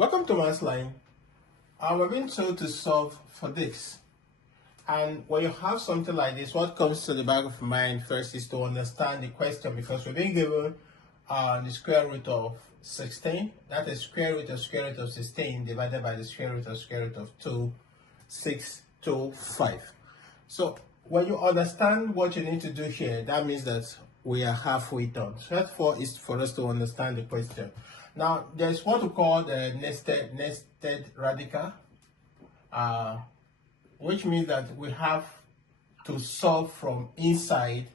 Welcome to Maths Line. We're being told to solve for this. And when you have something like this, what comes to the back of your mind first is to understand the question, because we're being given the square root of 16. That is square root of 16 divided by the square root of 2, 6, 2, 5. So when you understand what you need to do here, that means that we are halfway done. Step 4 is for us to understand the question. Now, there's what we call the nested radical, which means that we have to solve from inside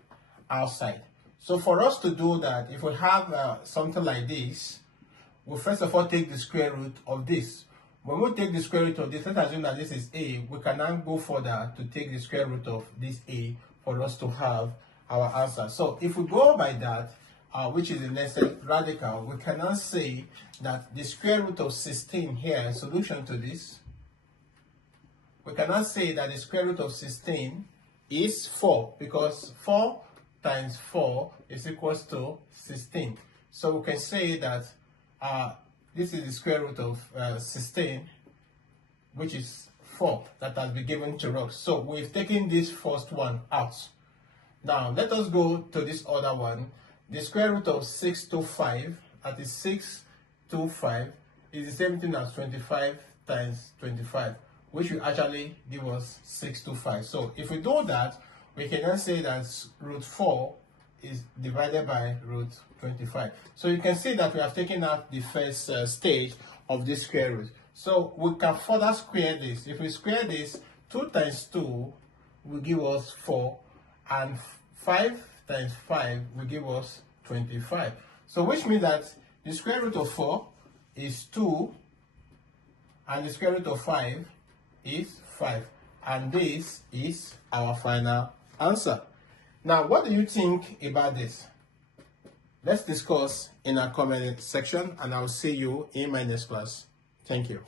outside. So for us to do that, if we have something like this, we first of all take the square root of this. When we take the square root of this, let's assume that this is a, we can now go further to take the square root of this a for us to have our answer. So if we go by that, which is the nested radical, we can now say that the square root of 16 here, solution to this, we cannot say that the square root of 16 is 4, because 4 times 4 is equals to 16. So we can say that this is the square root of 16, which is 4, that has been given to us. So we've taken this first one out. Now let us go to this other one. The square root of 625, that is 625, is the same thing as 25 times 25, which will actually give us 625. So if we do that, we can then say that root 4 is divided by root 25. So you can see that we have taken out the first stage of this square root. So we can further square this. If we square this, 2 times 2 will give us 4, and 5 times 5 will give us 25. So which means that the square root of 4 is 2, and the square root of 5 is 5. And this is our final answer. Now, what do you think about this? Let's discuss in our comment section, and I'll see you in my next class. Thank you.